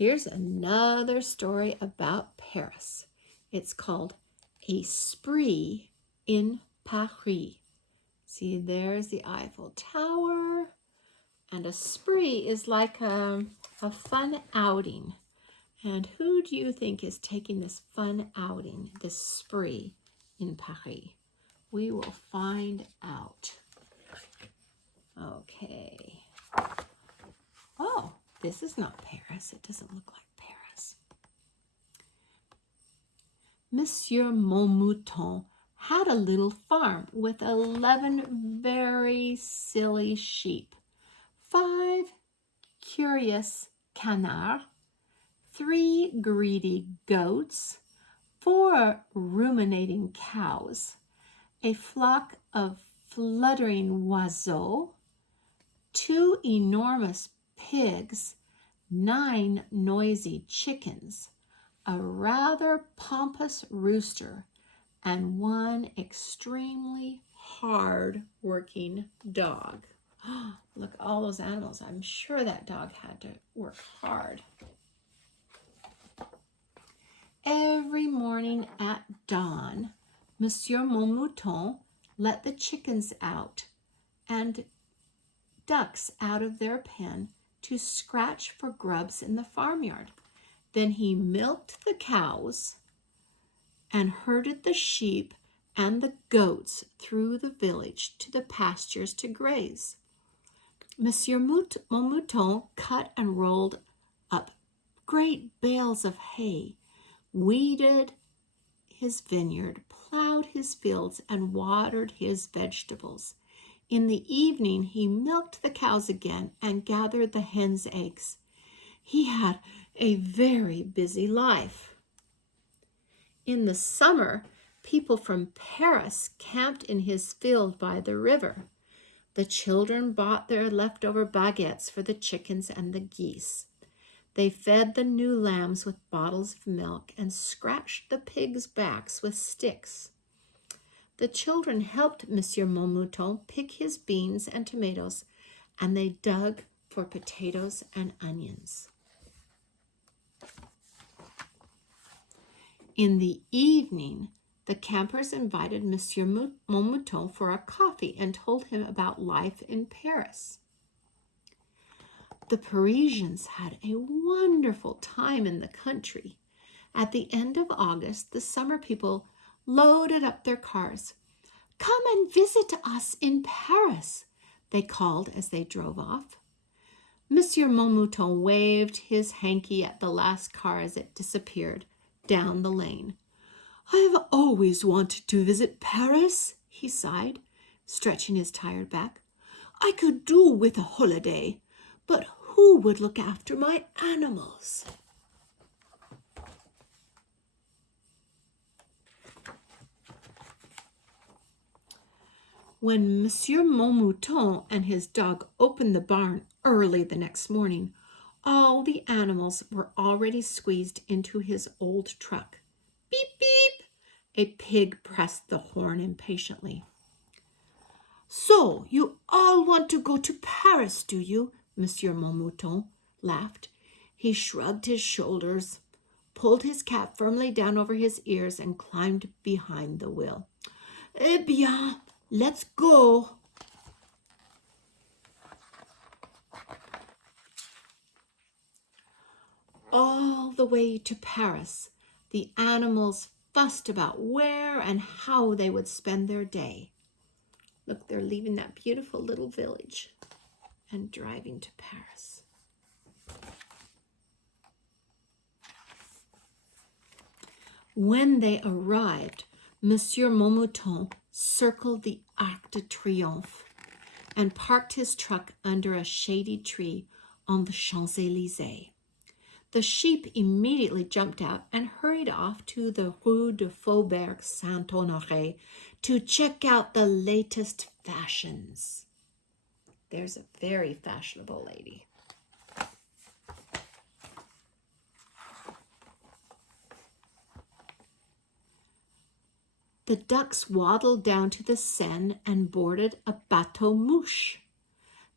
Here's another story about Paris. It's called A Spree in Paree. See, there's the Eiffel Tower. And a spree is like a fun outing. And who do you think is taking this fun outing, this spree in Paree? We will find out. Okay. Oh, this is not Paris. It doesn't look like Paris. Monsieur Montmouton had a little farm with 11 very silly sheep, 5 curious canards, 3 greedy goats, 4 ruminating cows, a flock of fluttering oiseaux, 2 enormous pigs, 9 noisy chickens, a rather pompous rooster, and 1 extremely hard-working dog. Look, all those animals. I'm sure that dog had to work hard. Every morning at dawn, Monsieur Montmouton let the chickens out and ducks out of their pen to scratch for grubs in the farmyard. Then he milked the cows and herded the sheep and the goats through the village to the pastures to graze. Monsieur Montmouton cut and rolled up great bales of hay, weeded his vineyard, plowed his fields, and watered his vegetables. In the evening, he milked the cows again and gathered the hens' eggs. He had a very busy life. In the summer, people from Paris camped in his field by the river. The children bought their leftover baguettes for the chickens and the geese. They fed the new lambs with bottles of milk and scratched the pigs' backs with sticks. The children helped Monsieur Montmouton pick his beans and tomatoes, and they dug for potatoes and onions. In the evening, the campers invited Monsieur Montmouton for a coffee and told him about life in Paris. The Parisians had a wonderful time in the country. At the end of August, the summer people loaded up their cars. "Come and visit us in Paris," they called as they drove off. Monsieur Montmouton waved his hanky at the last car as it disappeared down the lane. "I've always wanted to visit Paris," he sighed, stretching his tired back. "I could do with a holiday, but who would look after my animals?" When Monsieur Montmouton and his dog opened the barn early the next morning, all the animals were already squeezed into his old truck. Beep, beep! A pig pressed the horn impatiently. "So you all want to go to Paris, do you?" Monsieur Montmouton laughed. He shrugged his shoulders, pulled his cap firmly down over his ears, and climbed behind the wheel. "Eh bien, let's go." All the way to Paris, the animals fussed about where and how they would spend their day. Look, they're leaving that beautiful little village and driving to Paris. When they arrived, Monsieur Montmouton circled the Arc de Triomphe and parked his truck under a shady tree on the Champs-Élysées. The sheep immediately jumped out and hurried off to the Rue de Faubourg Saint-Honoré to check out the latest fashions. There's a very fashionable lady. The ducks waddled down to the Seine and boarded a bateau mouche.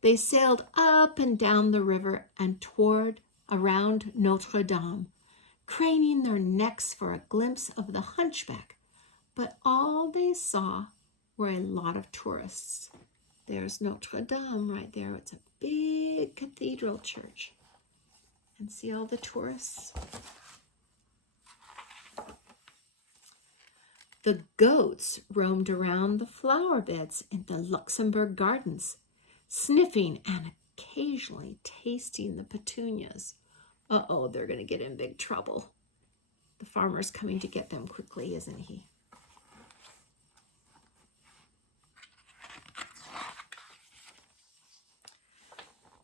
They sailed up and down the river and toward around Notre Dame, craning their necks for a glimpse of the hunchback, but all they saw were a lot of tourists. There's Notre Dame right there. It's a big cathedral church. And see all the tourists? The goats roamed around the flower beds in the Luxembourg gardens, sniffing and occasionally tasting the petunias. Uh-oh, they're going to get in big trouble. The farmer's coming to get them quickly, isn't he?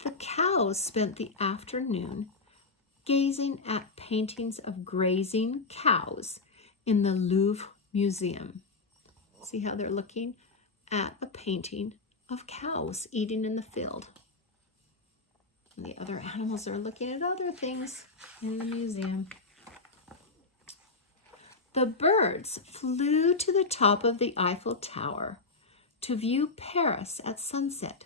The cows spent the afternoon gazing at paintings of grazing cows in the Louvre Museum. See how they're looking at a painting of cows eating in the field. And the other animals are looking at other things in the museum. The birds flew to the top of the Eiffel Tower to view Paris at sunset.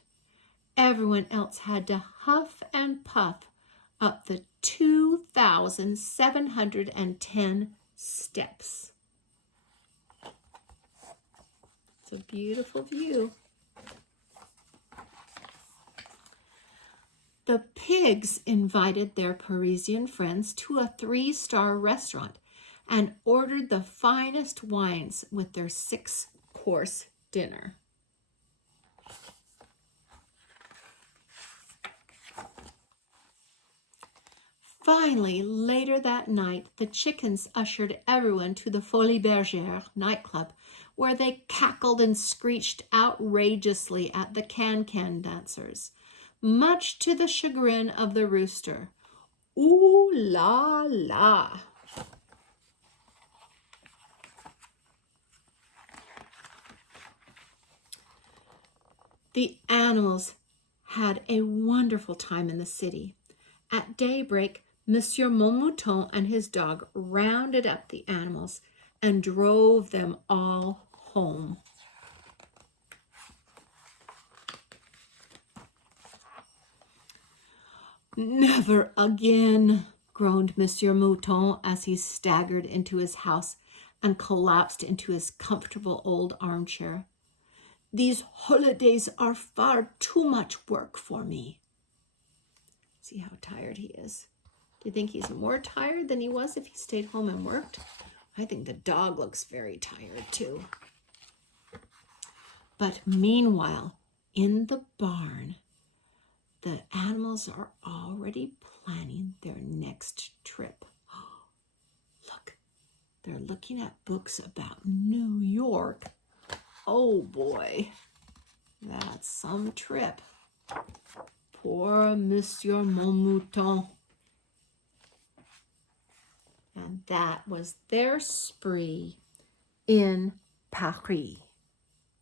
Everyone else had to huff and puff up the 2,710 steps. It's a beautiful view. The pigs invited their Parisian friends to a 3-star restaurant and ordered the finest wines with their 6-course dinner. Finally, later that night, the chickens ushered everyone to the Folie Bergère nightclub, where they cackled and screeched outrageously at the can-can dancers, much to the chagrin of the rooster. Ooh la la! The animals had a wonderful time in the city. At daybreak, Monsieur Montmouton and his dog rounded up the animals and drove them all home. Never again, groaned Monsieur Mouton as he staggered into his house and collapsed into his comfortable old armchair. These holidays are far too much work for me. See how tired he is. Do you think he's more tired than he was if he stayed home and worked? I think the dog looks very tired too. But meanwhile, in the barn, the animals are already planning their next trip. Look, they're looking at books about New York. Oh boy, that's some trip. Poor Monsieur Montmouton. And that was their spree in Paree.